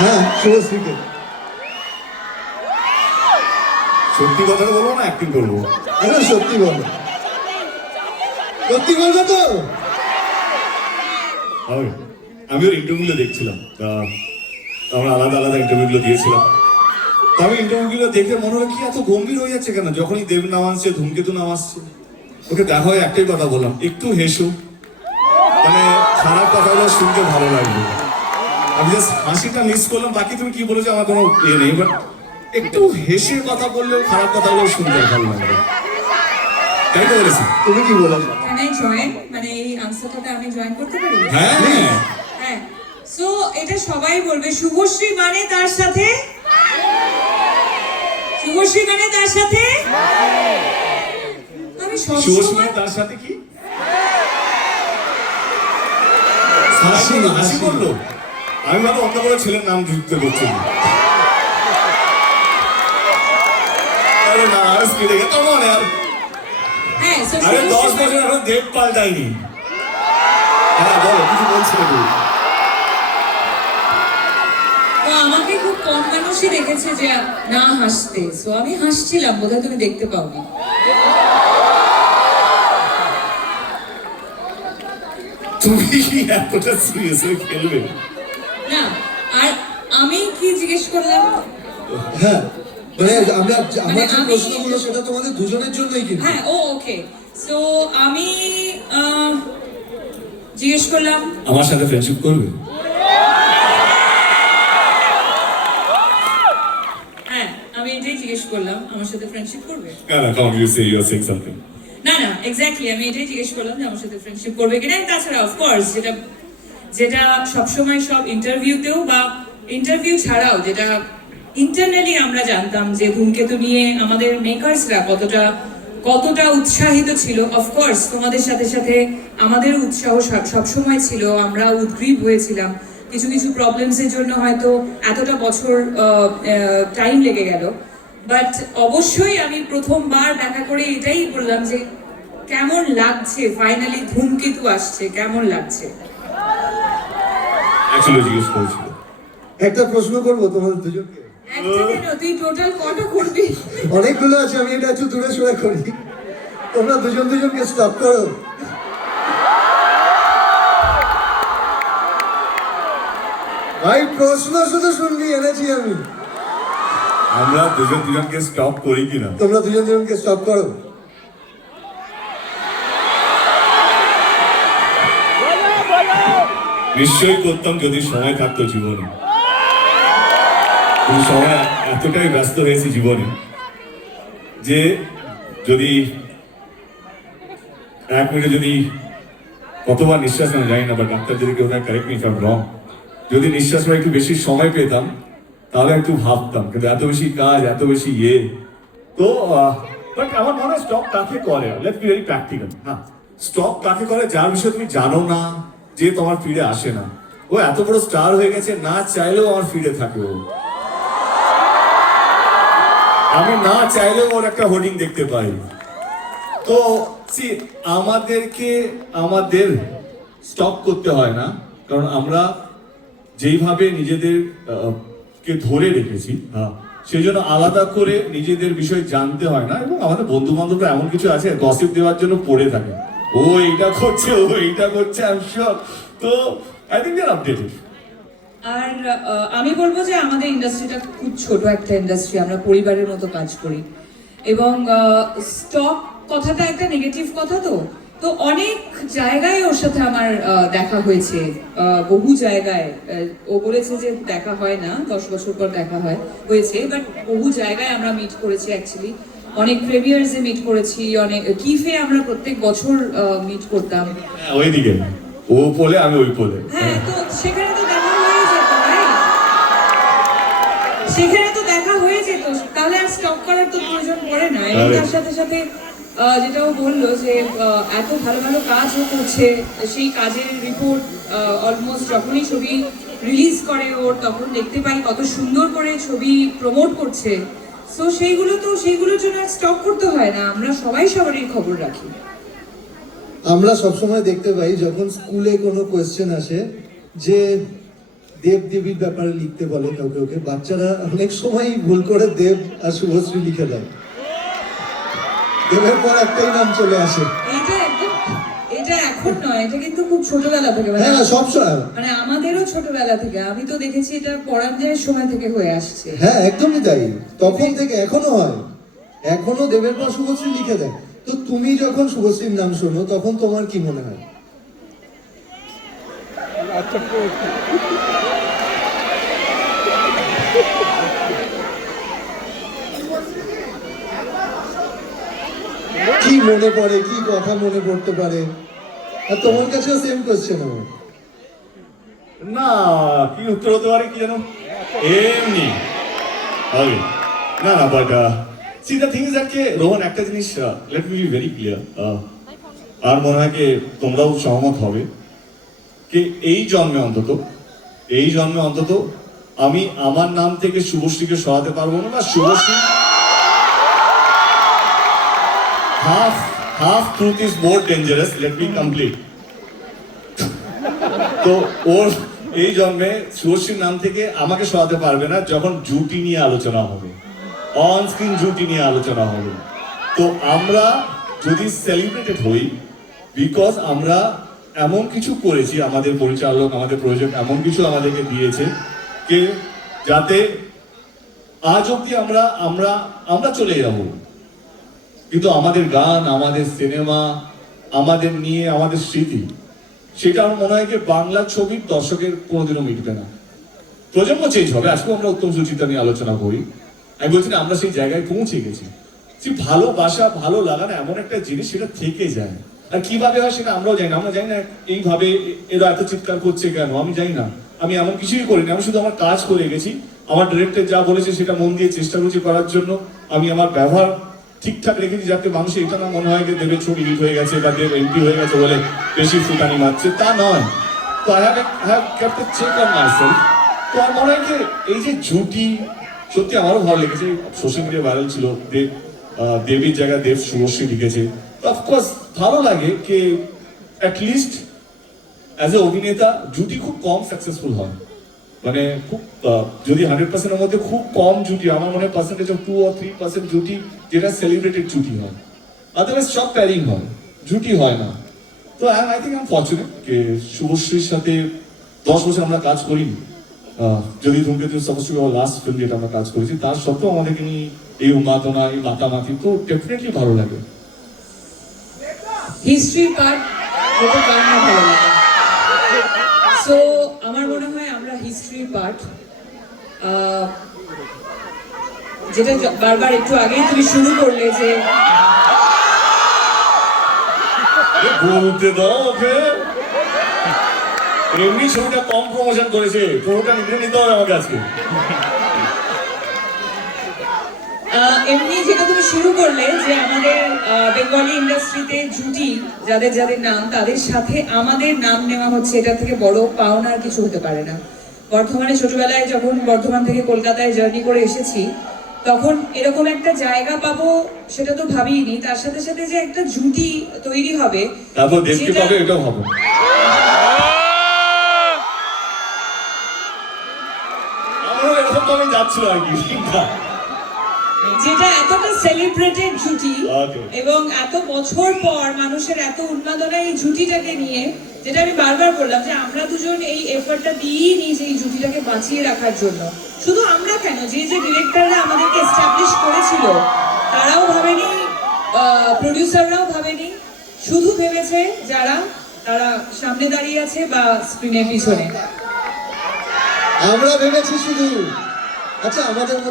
হ্যাঁ শুভশ্রীকে সত্যি কথাটা বলব না অ্যাক্টিং করব। আরে সত্যি বলো। সত্যি বলবে তো? আমি ওর ইন্টারভিউগুলো দেখছিলাম। আমরা আলাদা আলাদা ইন্টারভিউগুলো দিয়েছিলাম। তা আমি ইন্টারভিউগুলো দেখে মনে হলো কি এত গম্ভীর হয়ে যাচ্ছে কেন? যখনই দেব নাম আসছে, ধূমকেতু নাম আসছে। ওকে দেখা হয়ে একটাই কথা বললাম, একটু হেসো। মানে খারাপ কথাগুলো শুনতে ভালো লাগবে। আমি জাস্ট হাসিটা মিস করলাম বাকি তুমি কি বলেছ আমার কোনো ইয়ে নেই বাট একটু হেসে কথা বললেও খারাপ কথাগুলো শুনতে ভালো লাগবে তাই তো বলেছি। তুমি কি জয়েন মানে এই আনসারটাতে আমি জয়েন করতে পারি? হ্যাঁ। হ্যাঁ। সো এটা সবাই বলবে শুভশ্রী মানে তার সাথে? শুভশ্রী মানে তার সাথে? আমি শুভশ্রী সবসময় তার সাথে কি? হাসি হাসি। করল? আমি ভালো অন্য কোনো ছেলের নাম যুক্ত করছি আরে না আর স্পিডে গেছে কেমন আর হ্যাঁ আরে দশ বছর এখন দেব পাল্টাইনি হ্যাঁ বলো কিছু বলছিলে তুমি আমাকে খুব কম মানুষই দেখেছে যে না হাসতে। সো আমি হাসছিলাম বোধহয় তুমি দেখতে পাওনি। তুমি কি এতটা খেলবে? না আর আমি কি জিজ্ঞেস করলাম? হ্যাঁ মানে আমরা মানে আমার যে প্রশ্নগুলো সেটা তোমাদের দুজনের জন্যই কিন্তু। হ্যাঁ ও ওকে সো আমি জিজ্ঞেস করলাম। আমার সাথে ফ্রেন্ডশিপ করবে? হ্যাঁ আমি এটাই জিজ্ঞেস করলাম আমার সাথে ফ্রেন্ডশিপ করবে? কেন count you say you are saying something না না এক্স্যাক্টলি আমি এটাই জিজ্ঞেস করলাম যে আমার সাথে ফ্রেন্ডশিপ করবে কিনা তাছাড়া অফকোর্স যেটা যেটা সবসময় সব ইন্টারভিউতেও বা ইন্টারভিউ ছাড়াও যেটা ইন্টারনালি আমরা জানতাম যে ধূমকেতু নিয়ে আমাদের মেকার্সরা কতটা কতটা উৎসাহিত ছিল। অফকোর্স তোমাদের সাথে সাথে আমাদের উৎসাহ সব- সবসময় ছিল, আমরা উদ্গ্রীব হয়েছিলাম। কিছু কিছু প্রবলেমসের জন্য হয়তো এতটা বছর টাইম লেগে গেল। বাট অবশ্যই আমি প্রথমবার দেখা করে এটাই বললাম যে কেমন লাগছে ফাইনালি ধূমকেতু আসছে, কেমন লাগছে? অ্যাকচুয়ালি জিজ্ঞেস করেছিল। একটা প্রশ্ন করব তোমাদের দুজনকে? অনেকগুলো আছে আমি এটা একটু দূরে সরে করি। তোমরা দুজন দুজনকে স্টপ করো। ভাই প্রশ্ন শুধু শুনবি এনেছি আমি। আমরা দুজন দুজনকে স্টপ করি কিনা? তোমরা দুজন দুজনকে স্টপ করো। নিশ্চয়ই করতাম যদি সময় থাকতো জীবনে। সময় এতটাই ব্যস্ত হয়েছি জীবনে যে যদি এক মিনিটে যদি কতবার নিঃশ্বাস নেওয়া যায় না, বা ডাক্তার যদি কেউ কারেক্ট মি ফ্রম রং যদি নিঃশ্বাস নেওয়া একটু বেশি সময় পেতাম, তাহলে একটু ভাবতাম, কিন্তু এত বেশি কাজ, এত বেশি ইয়ে। তো বাট আমার মনে হয় স্টপ কাকে করে। লেটস বি ভেরি প্র্যাকটিক্যাল হ্যাঁ স্টপ কাকে করে, যার বিষয়ে তুমি জানো না যে তোমার ফিরে আসে না। ও এত বড় স্টার হয়ে গেছে না চাইলেও আমার ফিরে থাকে ও। আমি না চাইলেও ওর একটা হোর্ডিং দেখতে পাই। তো আমাদেরকে আমাদের স্টপ করতে হয় না কারণ আমরা যেইভাবে নিজেদের কে ধরে রেখেছি হ্যাঁ, সেই জন্য আলাদা করে নিজেদের বিষয় জানতে হয় না এবং আমাদের বন্ধু বান্ধবরা এমন কিছু আছে গসিপ দেওয়ার জন্য পড়ে থাকে। ও, এইটা করছে, ও, এইটা করছে আমি শিওর তো আই থিঙ্ক দেয়ার আপডেটেড আর আমি বলব যে আমাদের ইন্ডাস্ট্রিটা খুব ছোট একটা ইন্ডাস্ট্রি আমরা পরিবারের মতো কাজ করি। এবং স্টক কথাটা একটা নেগেটিভ কথা তো। তো অনেক জায়গায় ওর সাথে আমার দেখা হয়েছে বহু জায়গায়। ও বলেছে যে দেখা হয় না, দশ বছর পর দেখা হয়, হয়েছে বাট বহু জায়গায় আমরা মিট করেছি অ্যাকচুয়ালি অনেক প্রেমিয়ার্সে মিট করেছি অনেক কিফে আমরা প্রত্যেক বছর মিট করতাম। হ্যাঁ, ওইদিকে। ও পোলে আমি ওই পোলে। হ্যাঁ তো সেখানে তো দেখা হয়ে যেত সেখানে তো দেখা হয়ে যেত। তাহলে আর স্টপ করার তো প্রয়োজন পড়ে না। এবং তার সাথে সাথে আহ, যেটা ও বলল যে এত ভালো ভালো কাজও করছে সেই কাজের রিপোর্ট অলমোস্ট যখনই ছবি রিলিজ করে ওর তখন দেখতে পাই কত সুন্দর করে ছবি প্রমোট করছে। সো সেইগুলো তো, সেইগুলোর জন্য স্টক করতে হয় না। আমরা সবাই সবারই খবর রাখি। আমরা সবসময় দেখতে পাই, যখন স্কুলে কোনো কোয়েশ্চেন আসে, যে দেব দেবীর ব্যাপারে লিখতে বলে কাউকে, ওকে, বাচ্চারা অনেক সময় ভুল করে দেব আর শুভশ্রী লিখে দেয় দেবের পর একটাই নাম চলে আসে এইটা একদম এটা এখন নয় এটা কিন্তু খুব ছোটবেলা থেকে মানে হ্যাঁ সব সময়। মানে আমাদেরও ছোটবেলা থেকে। আমি তো দেখেছি এটা পরাঞ্জয়ের সময় থেকে হয়ে আসছে। হ্যাঁ একদমই তাই। তখন থেকে এখনও হয়। এখনও দেবের পর শুভশ্রী লিখে দেয়। তো তুমি যখন শুভশ্রীর নাম শোনো তখন তোমার কি মনে হয়? কি মনে পড়ে কি কথা মনে পড়তে পারে? আর তোমার কাছেও সেম কোশ্চেন আমার না, কি উত্তর হতে পারে কি জানো এমনি। হবে না না but see the thing is that কে রোহন একটা জিনিস let me be very clear আর মনে হয় কি তোমরাও সহমত হবে যে এই জন্মে অন্তত, এই জন্মে অন্তত আমি আমার নাম থেকে শুভশ্রীকে সরাতে পারব না বা Subhashree half half truth is more dangerous let me complete তো ওর এই জন্মে শুভশ্রীর নাম থেকে আমাকে সরাতে পারবে না যখন জুটি নিয়ে আলোচনা হবে। অন স্ক্রিন জুটি নিয়ে আলোচনা হবে। তো আমরা যদি সেলিব্রেটেড হই বিকজ আমরা এমন কিছু করেছি, আমাদের পরিচালক, আমাদের প্রযোজক এমন কিছু আমাদেরকে দিয়েছে যে যাতে আজ অব্দি আমরা আমরা আমরা চলে যাব। কিন্তু আমাদের গান, আমাদের সিনেমা, আমাদের নিয়ে, আমাদের স্মৃতি, সেটা আমার মনে হয় যে বাংলা ছবির দর্শকের কোনোদিনও মিটবে না। প্রজন্ম চেঞ্জ হবে, আজকেও আমরা উত্তম সুচিতা নিয়ে আলোচনা করি। আমি বলছি না, আমরা সেই জায়গায় পৌঁছে গেছি। সেই ভালোবাসা ভালো লাগানো এমন একটা জিনিস সেটা থেকে যায়। আর কীভাবে হয় সেটা আমরাও জানি না, আমরা জানি না এইভাবে এরা এত চিৎকার করছে কেন, আমি জানি না। আমি এমন কিছুই করিনি, আমি শুধু আমার কাজ করে গেছি। আমার ডিরেক্টর যা বলেছে সেটা মন দিয়ে চেষ্টা করছি করার জন্য আমি আমার ব্যবহার ঠিকঠাক রেখেছি যাতে মানুষ এটা না মনে হয় যে দেবের ছবি হিট হয়ে গেছে বা দেব এমপি হয়ে গেছে বলে বেশি ফুটানি মারছে। তা নয়। তো I have check on myself তো আমার মনে হয় যে এই যে জুটি সত্যি আমারও ভালো লেগেছে। সোশ্যাল মিডিয়া ভাইরাল ছিল। দেব দেবীর জায়গায় দেব শুভশ্রী লিখেছে। অফকোর্স ভালো লাগে যে অ্যাটলিস্ট অ্যাজ এ অভিনেতা জুটি খুব কম সাকসেসফুল হয়। মানে খুব যদি হান্ড্রেড পার্সেন্টের মধ্যে খুব কম জুটি আমার মনে হয় percentage of two or three percent জুটি যেটা সেলিব্রেটেড জুটি হয়। আদারওয়াইজ সব প্যারিং হয় জুটি হয় না। তো আই থিঙ্ক আম ফর্চুনেট যে শুভশ্রীর সাথে দশ বছর আমরা কাজ আহ, যদি ধূমকেতু সাপোজ আমার লাস্ট ফিল্ম যেটা আমরা কাজ করেছি তার সত্ত্বেও আমাদেরকে নিয়ে এই উন্মাদনা এই মাতামাতি তো ডেফিনেটলি ভালো লাগে। হিস্ট্রি পার্ট হতে কার না ভালো লাগে? সো আমার মনে হয় হিস্ট্রি পার্ট যেটা বারবার একটু আগেই তুমি শুরু করলে যে বলতে দাও ওকে এমনি ছবিটা কম প্রমোশন করেছে পুরোটা নিতে নিতে হবে এমনি যেটা তুমি শুরু করলে যে আমাদের বেঙ্গলি ইন্ডাস্ট্রিতে জুটি যাদের যাদের নাম তাদের সাথে আমাদের নাম নেওয়া হচ্ছে এটা থেকে বড় পাওনা আর কিছু হতে পারে না। বর্ধমানে ছোটবেলায় যখন বর্ধমান থেকে কলকাতায় জার্নি করে এসেছি তখন এরকম একটা জায়গা পাবো সেটা তো ভাবিনি তার সাথে সাথে যে একটা জুটি তৈরি হবে তারপর পাবে এটাও আর কি। যেটা এতটা সেলিব্রেটেড জুটি এবং এত বছর পর মানুষের এত উন্মাদনা এই জুটিটাকে নিয়ে যেটা আমি বারবার বললাম যে আমরা দুজন এই এফর্টটা দিয়েই নিয়েছি এই জুটিটাকে বাঁচিয়ে রাখার জন্য। শুধু আমরা কেন? যে যে ডিরেক্টররা আমাদেরকে এস্টাবলিশ করেছিল তারাও ভাবেনি প্রডিউসাররাও ভাবেনি। শুধু ভেবেছে যারা তারা সামনে দাঁড়িয়ে আছে বা স্ক্রিনের পিছনে। আমরা ভেবেছি শুধু আচ্ছা আমাদের মতো